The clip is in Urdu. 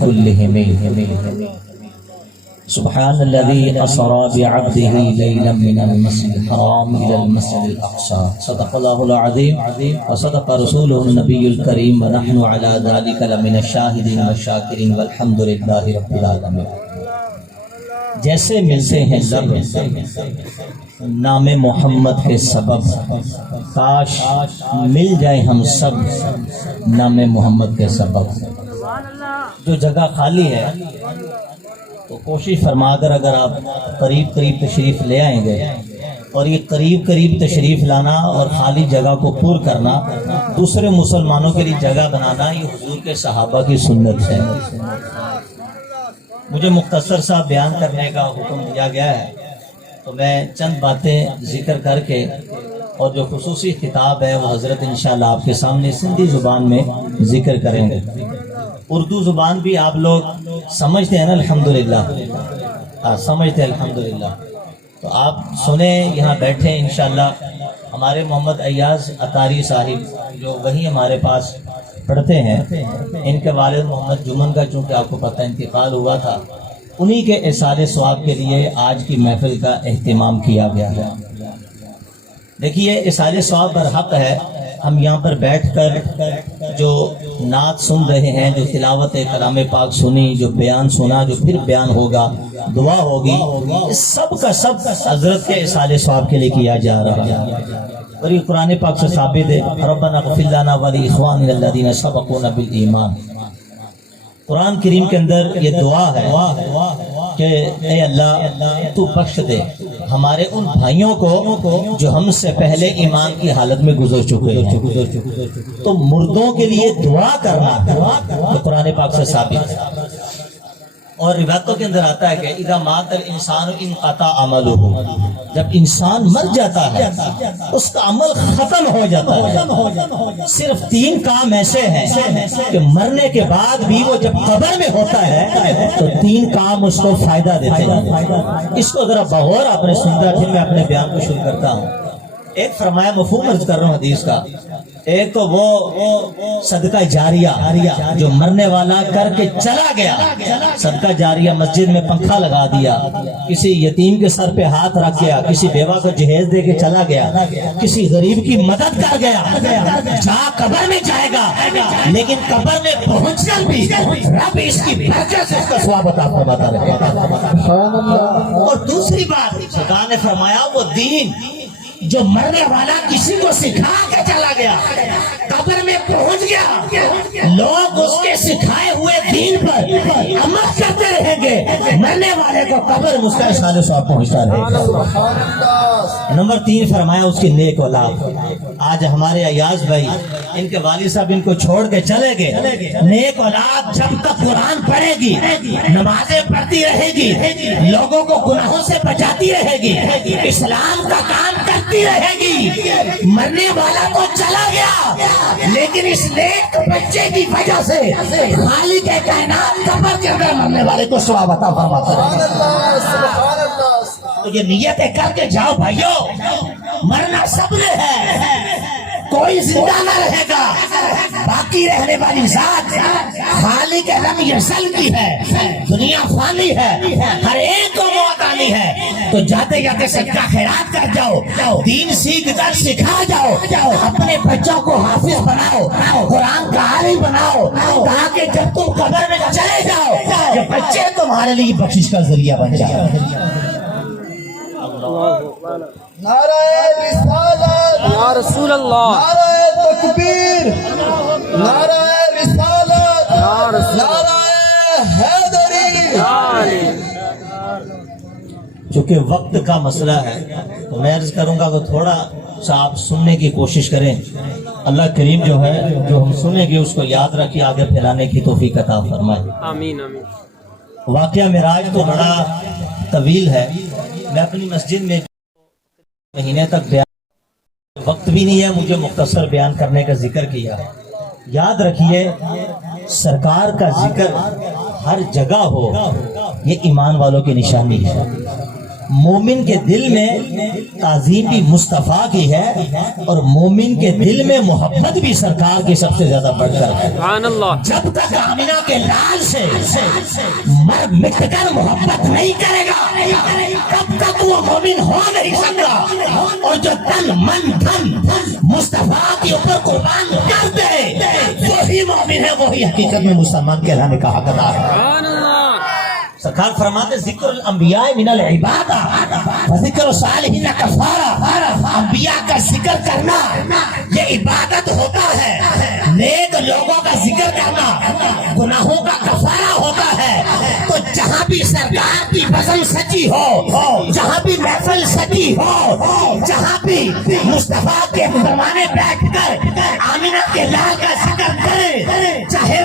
كلهم سبحان الذي أسرى بعبده ليلا من المسجد الحرام إلى المسجد الأقصى صدق الله العظيم وصدق رسوله النبي الكريم ونحن على ذلك لمن الشاهدين والشاكرين والحمد لله رب العالمين. جیسے ملتے ہیں لب نام محمد کے سبب، کاش مل جائیں ہم سب نام محمد کے سبب. جو جگہ خالی ہے تو کوشش فرما کر اگر آپ قریب قریب تشریف لے آئیں گے، اور یہ قریب قریب تشریف لانا اور خالی جگہ کو پور کرنا، دوسرے مسلمانوں کے لیے جگہ بنانا، یہ حضور کے صحابہ کی سنت ہے. مجھے مختصر سا بیان کرنے کا حکم دیا گیا ہے تو میں چند باتیں ذکر کر کے، اور جو خصوصی خطاب ہے وہ حضرت انشاءاللہ آپ کے سامنے سندھی زبان میں ذکر کریں گے. اردو زبان بھی آپ لوگ سمجھتے ہیں نا الحمدللہ؟ سمجھتے ہیں الحمدللہ. تو آپ سنیں، یہاں بیٹھے انشاءاللہ. ہمارے محمد ایاز اطاری صاحب جو وہیں ہمارے پاس پڑھتے ہیں، ان کے والد محمد جمن کا چونکہ آپ کو پتہ انتقال ہوا تھا، انہی کے احسان ثواب کے لیے آج کی محفل کا اہتمام کیا گیا ہے. دیکھیے احسان ثواب برحق ہے. ہم یہاں پر بیٹھ کر جو نعت سن رہے ہیں، جو تلاوت کلام پاک سنی، جو بیان سنا، جو پھر بیان ہوگا، دعا ہوگی، سب کا سب حضرت کے احسان ثواب کے لیے کیا جا رہا ہے. اور یہ قرآن پاک سے ثابت ہے، ربنا اغفر لنا ولاخواننا الذین سبقونا بالایمان. قرآن کریم کے اندر یہ دعا ہے کہ اے اللہ تو بخش دے ہمارے ان بھائیوں کو جو ہم سے پہلے ایمان کی حالت میں گزر چکے ہیں. تو مردوں کے لیے دعا کرنا تو قرآن پاک سے ثابت ہے. اور روایتوں کے اندر آتا ہے کہ اذا مات الانسان انقطع عملہ، جب انسان مر جاتا ہے اس کا عمل ختم ہو جاتا ہے. صرف 3 کام ایسے ہیں کہ مرنے کے بعد بھی وہ جب قبر میں ہوتا ہے تو 3 کام اس کو فائدہ دیتے ہیں. اس کو ذرا بغور آپ نے سنتا، پھر میں اپنے بیان کو شروع کرتا ہوں. ایک فرمایا مفہوم عرض کر رہا ہوں حدیث کا. ایک تو وہ صدقہ جاریہ جو مرنے والا کر کے چلا گیا، صدقہ جاریہ، مسجد میں پنکھا لگا دیا، کسی یتیم کے سر پہ ہاتھ رکھ گیا، کسی بیوہ کو جہیز دے کے چلا گیا، کسی غریب کی مدد کر گیا. جہاں قبر میں جائے گا لیکن قبر میں پہنچ کر بھی رب اس کی برکت سے اس کا ثواب عطا فرماتا رہے گا. اور دوسری بات سرکار نے فرمایا وہ دین جو مرنے والا کسی کو سکھا کے چلا گیا، قبر میں پہنچ گیا، لوگ اس کے سکھائے ہوئے دین پر عمل کرتے رہیں گے، مرنے والے کو قبر میں اس کا احسان ثواب پہنچتا رہے گا. نمبر 3 فرمایا اس کی نیک اولاد. آج ہمارے ایاز بھائی، ان کے والد صاحب ان کو چھوڑ کے چلے گئے. نیک اولاد جب تک قرآن پڑھے گی، نمازیں پڑھتی رہے گی، لوگوں کو گناہوں سے بچاتی رہے گی، اسلام کا کام کرتی رہے گی. مرنے والا تو چلا گیا لیکن اس نیک بچے کی وجہ سے خالق کائنات قبر کے اندر مرنے والے کو ثواب عطا فرماتا ہے. تو یہ نیتیں کر کے جاؤ بھائیو، مرنا سب نے ہے، کوئی زندہ نہ رہے گا. باقی رہنے والی ذات خالق لم یزل کی ہے، دنیا فانی ہے، ہر ایک کو موت آنی ہے. تو جاتے جاتے صدقہ خیرات کر جاؤ، دین سیکھ کر سکھا جاؤ، اپنے بچوں کو حافظ بناؤ، قرآن کا عالم بناؤ، تاکہ جب تم قبر میں چلے جاؤ یہ بچے تمہارے لیے بخشش کا ذریعہ بن جائے. نعرہ رسالت یا رسول اللہ، نعرہ تکبیر، نعرہ رسالت، نعرہ حیدری. چونکہ وقت کا مسئلہ ہے تو میں عرض کروں گا کہ تھوڑا سا آپ سننے کی کوشش کریں. اللہ کریم جو ہے جو ہم سنیں گے اس کو یاد رکھیں، آگے پھیلانے کی توفیق عطا فرمائے. آمین آمین. واقعہ معراج تو بڑا طویل ہے، میں اپنی مسجد میں مہینے تک بیان، وقت بھی نہیں ہے مجھے مختصر بیان کرنے کا ذکر کیا. یاد رکھیے سرکار کا ذکر ہر جگہ ہو، یہ ایمان والوں کی نشانی ہے. مومن کے دل میں تعظیم بھی مصطفیٰ کی ہے اور مومن کے دل میں محبت بھی سرکار کی سب سے زیادہ بڑھ کر ہے. سبحان اللہ. جب تک آمینہ کے لال سے مر مٹ کر محبت نہیں کرے گا تب تک وہ مومن ہو نہیں سکتا. اور جو تن من دھن مصطفیٰ کے اوپر قربان کر دے وہی مومن ہے, وہی حقیقت میں مسلمان کہلانے کا حقدار ہے. سبحان اللہ. سرکار فرماتے ذکر الانبیاء من العبادہ وذکر الصالحین کفارہ. انبیاء کا ذکر کرنا یہ عبادت ہوتا ہے, نیک لوگوں کا ذکر کرنا گناہوں کا کفارہ ہوتا ہے. تو جہاں بھی سرکار کی بزم سجی ہو, جہاں بھی محفل سجی ہو, جہاں بھی مصطفیٰ کے فرمانے بیٹھ کر آمینہ کے لال کا ذکر کرے, چاہے